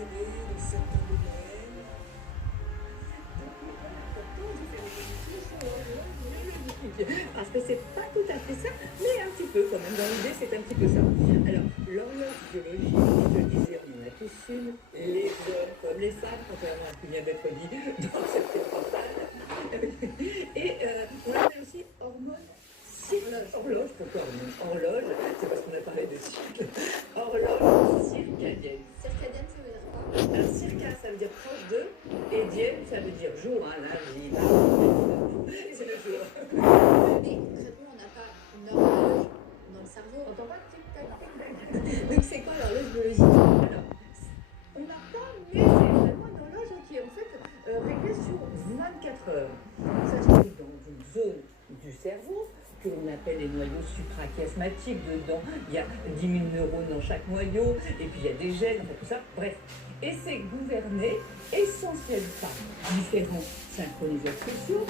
télé, le serpent de Noël. Parce que c'est pas tout à fait ça, mais un petit peu quand même. Dans l'idée, c'est un petit peu ça. Alors, l'horloge biologique, je te disais, on en a tous une. Les hommes comme les femmes, contrairement à ce qui vient d'être dit dans cette reportage. Et on appelle aussi hormone. Horloge, pourquoi horloge? C'est parce qu'on a parlé de cycle. Horloge circadienne. Circadienne, ça veut dire quoi? Alors, circa, ça veut dire proche de, et dienne, ça veut dire jour, hein, là, c'est le jour. Mais concrètement, on n'a pas une horloge dans le cerveau. On entend pas le tic-tac. Donc c'est quoi l'horloge biologique? Alors, on n'a pas, mais c'est vraiment une horloge qui est en fait réglée sur 24 heures. Ça se trouve dans une zone du cerveau que l'on appelle les noyaux suprachiasmatiques. Dedans, il y a 10 000 neurones dans chaque noyau, et puis il y a des gènes, enfin tout ça, bref. Et c'est gouverné essentiellement par différents synchroniseurs sociaux.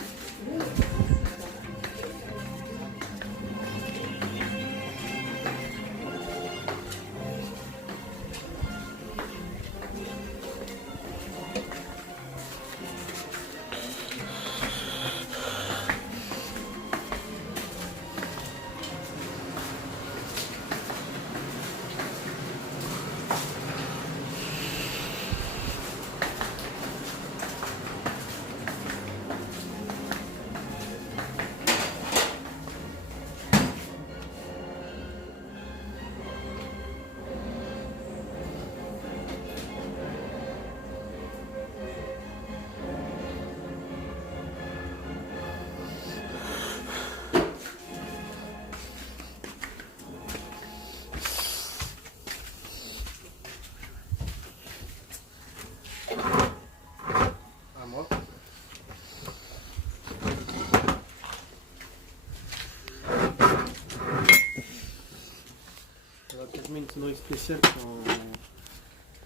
Je mets une sonnerie spéciale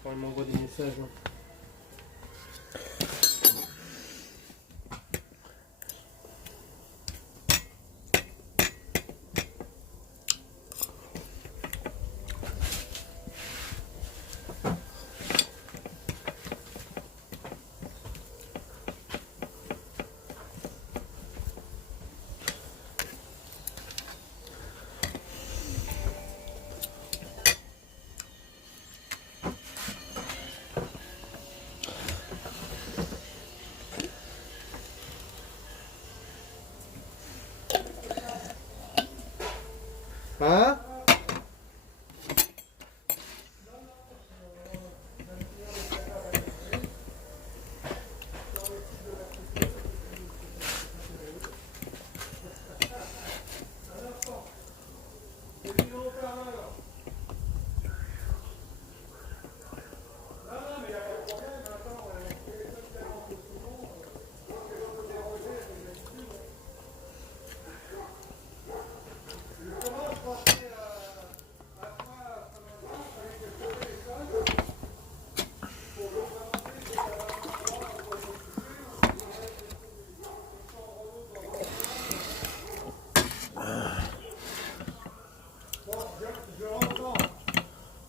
quand elle m'envoie des messages. Hein?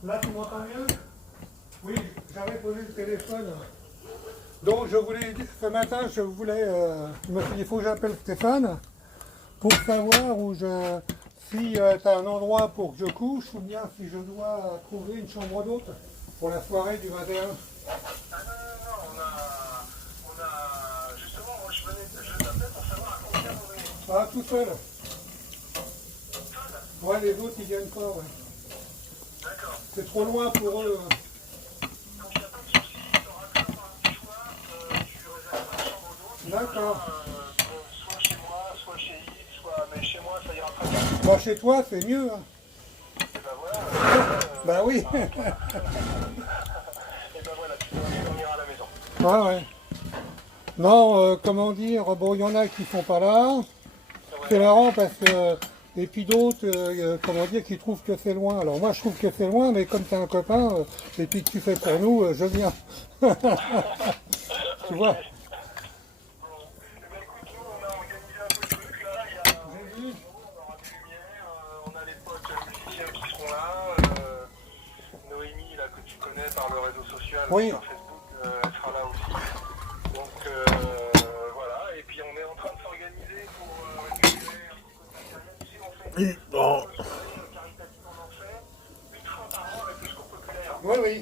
Là, tu m'entends mieux? Oui, j'avais posé le téléphone. Donc, ce matin, je me suis dit, il faut que j'appelle Stéphane pour savoir si tu as un endroit pour que je couche ou bien si je dois trouver une chambre d'hôte pour la soirée du 21. Ah non, justement, moi je t'appelais pour savoir à combien vous venez. Ah, tout seul. Ouais, les autres, ils viennent pas, ouais. D'accord. C'est trop loin pour eux. Donc il n'y a pas de souci, tu auras qu'à faire un petit choix, tu réserves la chambre d'hôte. D'accord. Soit chez moi, soit chez Yves, mais chez moi ça ira très bien. Bah, chez toi, c'est mieux. Hein. Et ben voilà. Bah oui. Et ben voilà, tu peux dormir à la maison. Ouais, ouais. Non, comment dire, bon, il y en a qui sont pas là. C'est marrant parce que, et puis d'autres, comment dire, qui trouvent que c'est loin. Alors moi, je trouve que c'est loin, mais comme t'es un copain, et puis que tu fais pour nous, je viens. Tu vois. Bon, eh ben écoute, nous on a organisé un peu le truc là, on aura des lumières, on a les potes musiciens qui seront là, Noémie là que tu connais. connaît par le réseau social, Oui. par Facebook, elle sera là aussi. Donc voilà, et puis on est en train de s'organiser pour récupérer un petit peu de matériel. Tu sais, on fait Et bon. une soirée caritative, on en fait une fois par an avec le secours populaire. Oui, oui.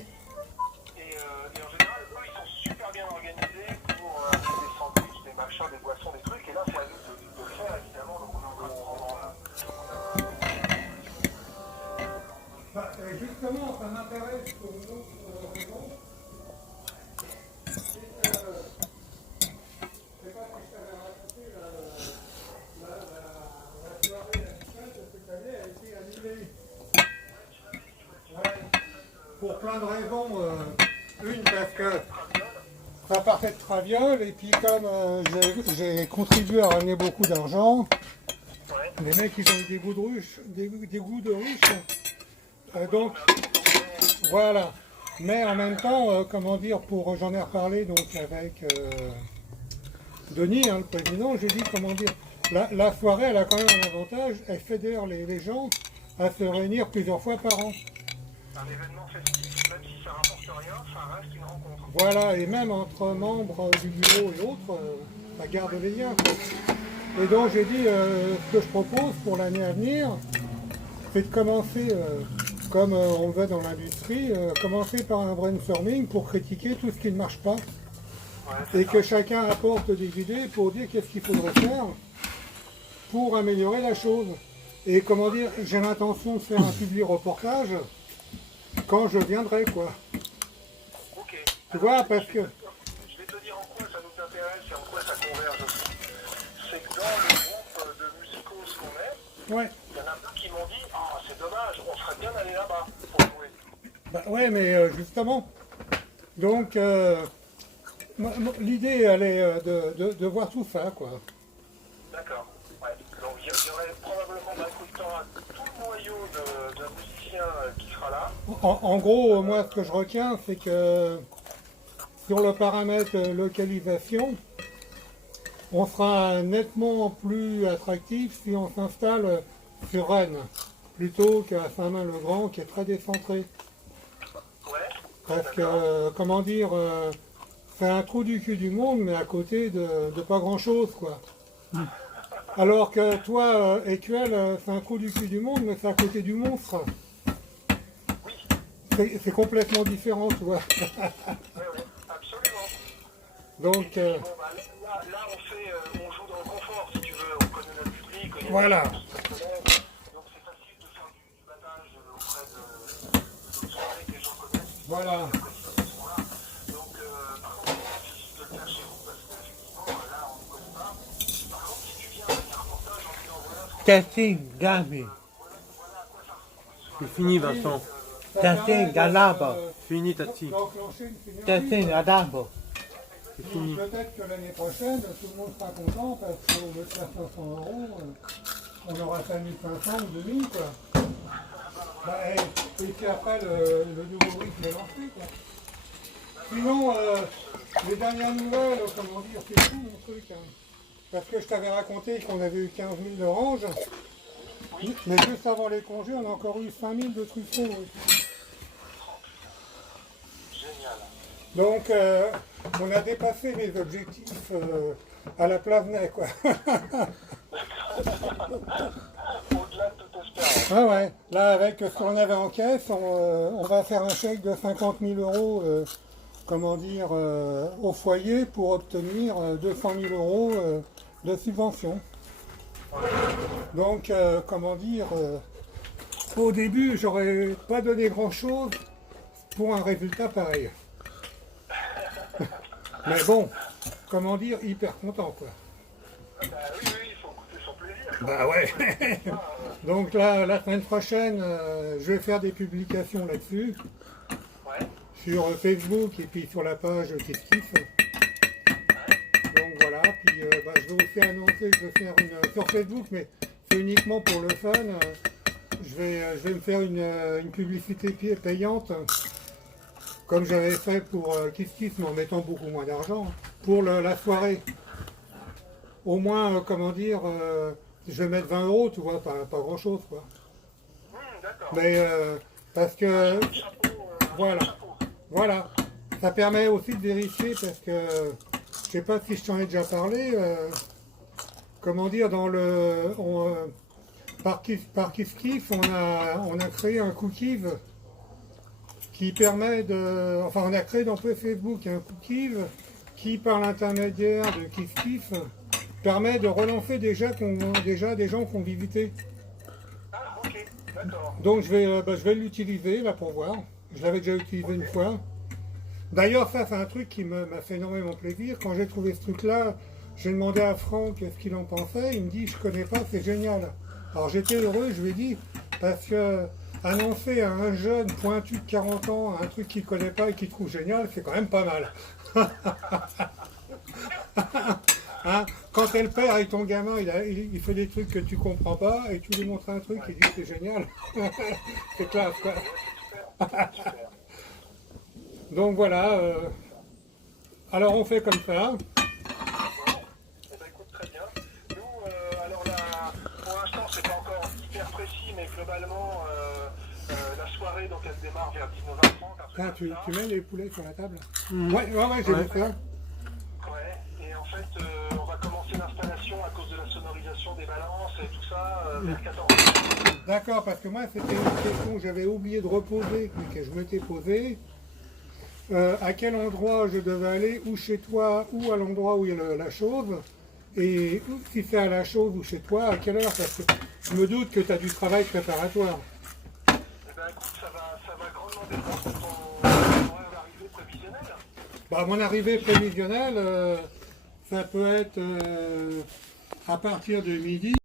Et en général, eux, ils sont super bien organisés pour amener des sandwichs, des machins, des boissons, des trucs. Et là, c'est à nous de le faire, évidemment. Donc on est en train de prendre... Bah, justement, ça m'intéresse pour une autre raison. C'est que, je ne sais pas si je t'avais raconté, la soirée habituelle de cette année a été annulée. Ouais. Pour plein de raisons. Une, parce que ça partait de Traviole, et puis comme j'ai contribué à ramener beaucoup d'argent, les mecs ils ont eu des goûts de ruche, des goûts de ruche. Donc voilà. Mais en même temps, comment dire, j'en ai reparlé donc avec Denis, hein, le président, j'ai dit comment dire, la soirée elle a quand même un avantage, elle fédère les gens à se réunir plusieurs fois par an. Un événement festif, même si ça rapporte rien, ça reste une rencontre. Voilà, et même entre membres du bureau et autres, ça garde les liens, quoi. Et donc j'ai dit, ce que je propose pour l'année à venir, c'est de commencer, comme on le fait dans l'industrie, commencer par un brainstorming pour critiquer tout ce qui ne marche pas. Ouais, Et que chacun apporte des idées pour dire qu'est-ce qu'il faudrait faire pour améliorer la chose. Et comment dire, j'ai l'intention de faire un public reportage quand je viendrai, quoi. ok. Tu vois, parce que... Je vais te dire en quoi ça nous intéresse et en quoi ça converge aussi. C'est que dans le groupe de musicos qu'on est, Ouais. il y en a plein qui m'ont dit « Ah, c'est dommage, on serait bien allé là-bas pour jouer. » Bah ouais, mais justement. Donc, l'idée, elle est de voir tout ça, quoi. D'accord. Ouais. Donc il y aurait probablement d'un coup de temps tout le noyau de musiciens qui sera là. En gros, moi, ce que je retiens, c'est que sur le paramètre localisation, on sera nettement plus attractif si on s'installe sur Rennes, plutôt qu'à Saint-Main-le-Grand, qui est très décentré. Ouais. Parce que, comment dire, c'est un trou du cul du monde, mais à côté de pas grand-chose, quoi. Alors que toi, Écuelle, c'est un trou du cul du monde, mais c'est à côté du monstre. C'est complètement différent, tu vois. Oui, absolument. Donc, Bon, bah, là on joue dans le confort, si tu veux, on connaît notre public. voilà. Donc c'est facile de faire du battage auprès de soirées que les gens connaissent. Voilà. Donc, par contre, c'est difficile de le faire chez vous, parce qu'effectivement, là, on ne connaît pas. Par contre, si tu viens avec un reportage en disant, voilà, Testing, Gabi. voilà à quoi ça ressemble. C'est fini, Vincent. Ça Testing, permet de, Galaba. Fini, Tati. d'enclencher une synergie. Testing, Adabo. C'est Donc, fini. peut-être que l'année prochaine, tout le monde sera content parce qu'au lieu de faire 500 euros, on aura 5500 ou 2000, quoi. Bah, et puis après, le nouveau rythme est lancé, quoi. Sinon, les dernières nouvelles, comment dire, c'est fou mon truc. Hein. Parce que je t'avais raconté qu'on avait eu 15 000 d'oranges, mais juste avant les congés, on a encore eu 5 000 de truffons. Oui. Génial. Donc, on a dépassé les objectifs à la Plavenay, quoi. Au-delà de toute espérance. Ah ouais, là, avec ce qu'on avait en caisse, on va faire un chèque de 50 000 euros, comment dire, au foyer pour obtenir 200 000 euros de subvention. Donc, comment dire, au début, j'aurais pas donné grand-chose pour un résultat pareil. Mais bon, comment dire, hyper content, quoi. Bah oui, il faut goûter son plaisir. Bah ouais. Donc là, la semaine prochaine, je vais faire des publications là-dessus, Ouais. sur Facebook et puis sur la page Kiss Kiss. Donc voilà, puis bah, je vais aussi annoncer que je vais faire une sur Facebook, mais c'est uniquement pour le fun. Je vais me faire une publicité payante, comme j'avais fait pour Kiss Kiss, mais en mettant beaucoup moins d'argent, pour la soirée. Au moins, comment dire, je vais mettre 20 euros, tu vois, pas grand chose, quoi. D'accord. Mais parce que, Chapeau, voilà. chapeau. Voilà. Ça permet aussi de vérifier parce que je sais pas si je t'en ai déjà parlé. Comment dire, dans le par KissKiss, on a créé un cookies qui permet de, enfin on a créé dans Facebook un cookies qui par l'intermédiaire de KissKiss permet de relancer déjà des gens qui ont visité. Ah, ok, d'accord. Donc je vais l'utiliser là pour voir. Je l'avais déjà utilisé une fois. D'ailleurs ça c'est un truc qui m'a fait énormément plaisir. Quand j'ai trouvé ce truc là, j'ai demandé à Franck ce qu'il en pensait. Il me dit je connais pas, c'est génial. Alors j'étais heureux, je lui ai dit, parce que annoncer à un jeune pointu de 40 ans un truc qu'il connaît pas et qu'il trouve génial, c'est quand même pas mal. Hein, quand t'es le père et ton gamin, il fait des trucs que tu comprends pas et tu lui montres un truc, il dit c'est génial. C'est classe quoi. Super. Donc voilà. Alors on fait comme ça. Eh ben, écoute, très bien. Nous, alors là, pour l'instant, c'est pas encore hyper précis, mais globalement, la soirée, donc elle démarre vers 19h30. Ah, tu mets les poulets sur la table? Ouais, j'ai vu ça. Ouais, et en fait, on va commencer l'installation à cause de la sonorisation des balances et tout ça vers 14h. D'accord, parce que moi c'était une question que j'avais oublié de reposer, mais que je m'étais posée. À quel endroit je devais aller, ou chez toi, ou à l'endroit où il y a la chose, et si c'est à la chose ou chez toi, à quelle heure, parce que je me doute que tu as du travail préparatoire. Eh ben, écoute, ça va grandement dépendre de ton arrivée prévisionnelle. Bah, mon arrivée prévisionnelle, ça peut être à partir de midi.